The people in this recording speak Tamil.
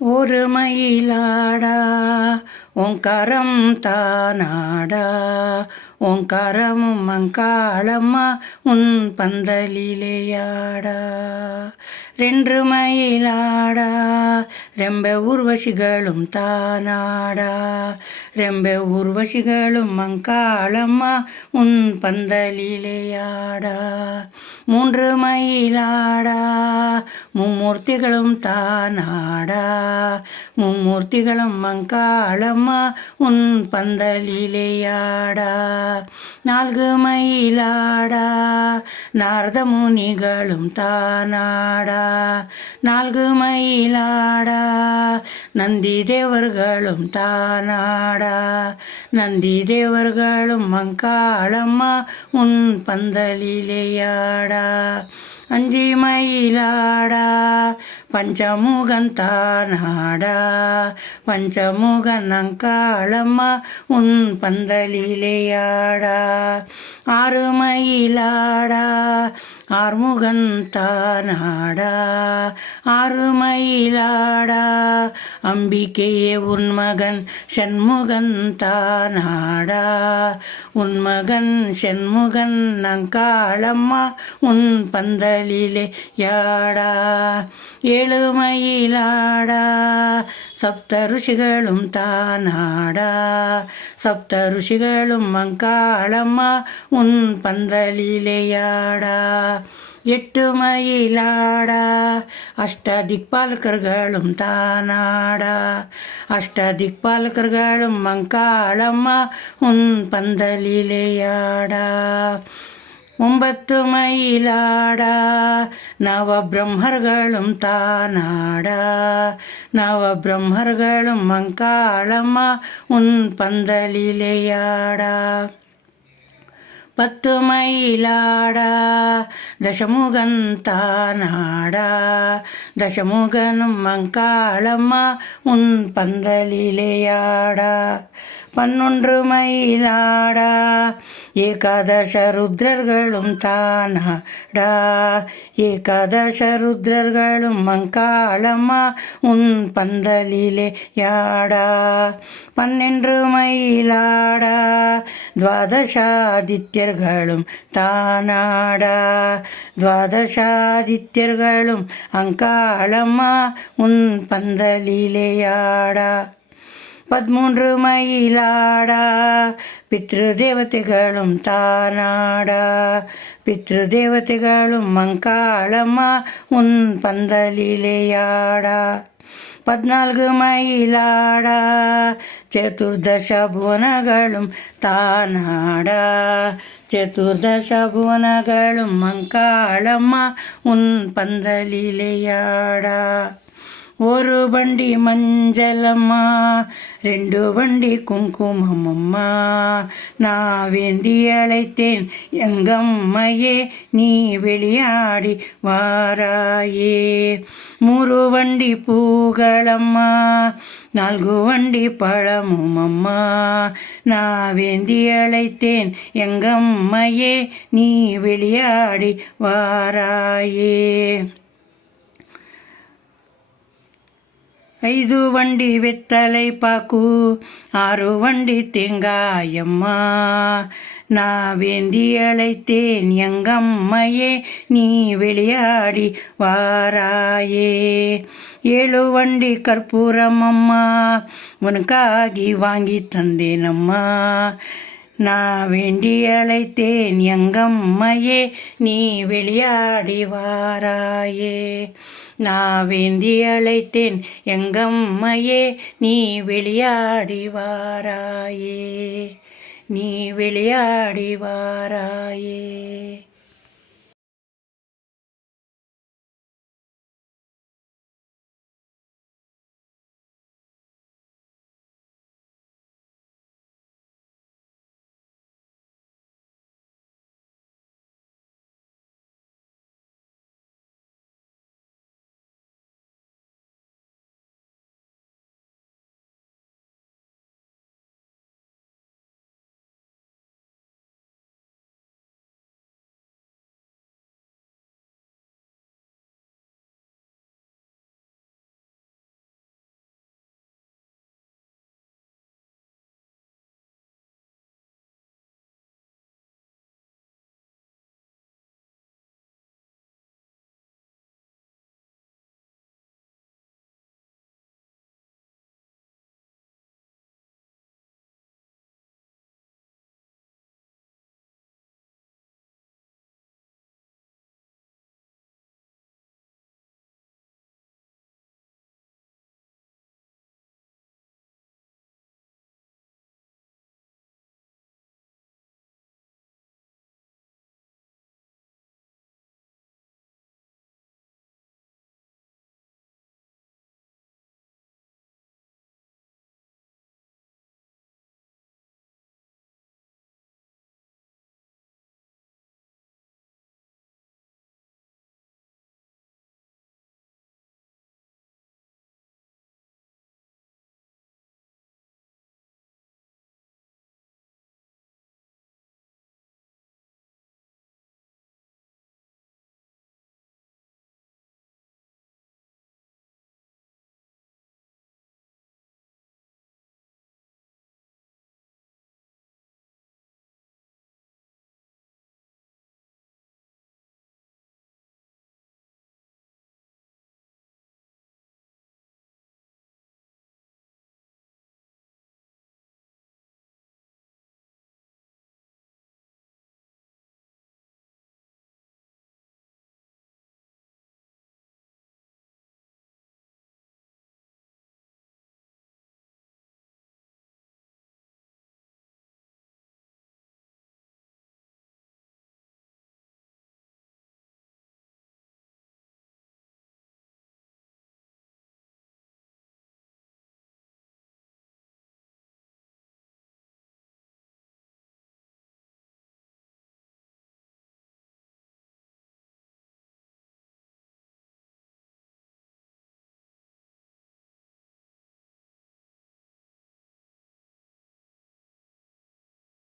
ஒரு மயிலாடா ஓங்காரம் தானாடா ஓங்காரமும் மங்காளம்மா உன் பந்தலிலேயாடா ரெண்டு மயிலாடா ரெம்ப ஊர்வசிகளும் தானாடா ரெம்ப ஊர்வசிகளும் மங்காளம்மா உன் பந்தலிலேயாடா மூன்று மயிலாடா மும்மூர்த்திகளும் தானாடா மும்மூர்த்திகளும் மங்காளம்மா உன் பந்தலிலேயாடா நான்கு மயிலாடா நாரத முனிகளும் தானாடா நான்கு மயிலாடா நந்தி தேவர்களும் தானாடா நந்தி தேவர்களும் மங்காளம்மா உன் பந்தலிலேயாடா அஞ்சி மயிலாடா பஞ்சமுகன் தானாடா பஞ்சமுகன் அங்காளம்மா உன் பந்தலிலேயாடா ஆறு மயிலாடா ஆறுமுகன் தானாடா ஆறு மயிலாடா அம்பிகையே உன் மகன் சண்முகன் தானாடா உன் மகன் சண்முகன் அங்காளம்மா உன் பந்தலிலே யாடா ஏழு மயிலாடா சப்த ருஷிகளும் தானாடா சப்த ருஷிகளும் மங்காளம்மா உன் பந்தலிலேயாடா எட்டு மயிலாடா அஷ்டதிக்பாலகர்களும் தானாடா அஷ்டதிக்பாலகர்களும் மங்காளம்மா உன் பந்தலிலேயாடா ஒன்பத்து மயிலாடா நவ பிரம்மர்களும் தானாடா நவ பிரம்மர்களும் மங்காளம்மா உன் பந்தலிலேயாடா பத்து மயிலாடா தசமுகன் தானாடா தசமுகனும் மங்காளம்மா உன் பந்தலிலேயாடா பன்னொன்று மயிலாடா ஏகாதச ருத்ரர்களும் தானாடா ஏகாதச ருத்ரர்களும் மங்காளம்மா உன் பந்தலிலேயாடா பன்னெண்டு மயிலாடா துவாதசாதித்யர்களும் தானாடா துவாதசாதித்யர்களும் அங்காளம்மா உன் பந்தலிலேயாடா பதிமூன்று மயிலாடா பித்ரு தேவதைகளும் தானாடா பித்ரு தேவதைகளும் மங்காளம்மா உன் பந்தலிலேயாடா பதினான்கு மயிலாடா சதுர்தச புவனகளும் தானாடா சதுர்தச புவனகளும் மங்காளம்மா உன் பந்தலிலேயாடா ஒரு வண்டி மஞ்சளம்மா ரெண்டு வண்டி குங்குமம்மா நான் வேண்டி அழைத்தேன் எங்கம்மையே நீ வெளியாடி வாராயே மூறு வண்டி பூகளம்மா நான்கு வண்டி பழமுமம்மா நான் வேண்டி அழைத்தேன் எங்கம்மையே நீ வெளியாடி வாராயே ஐದು வண்டி வெத்தலை பாக்கு ஆறு வண்டி தேங்காயம்மா நான் வேண்டி அழைத்தேன் எங்கம்மையே நீ வெளியாடி வாராயே ஏழு வண்டி கற்பூரமம்மா உனக்காகி வாங்கி தந்தேனம்மா நான் வேண்டி அழைத்தேன் எங்கம்மையே நீ வெளியாடி வாராயே நான் வேண்டி அழைத்தேன் எங்கம்மையே நீ வெளியாடி வாராயே நீ வெளியாடி வாராயே.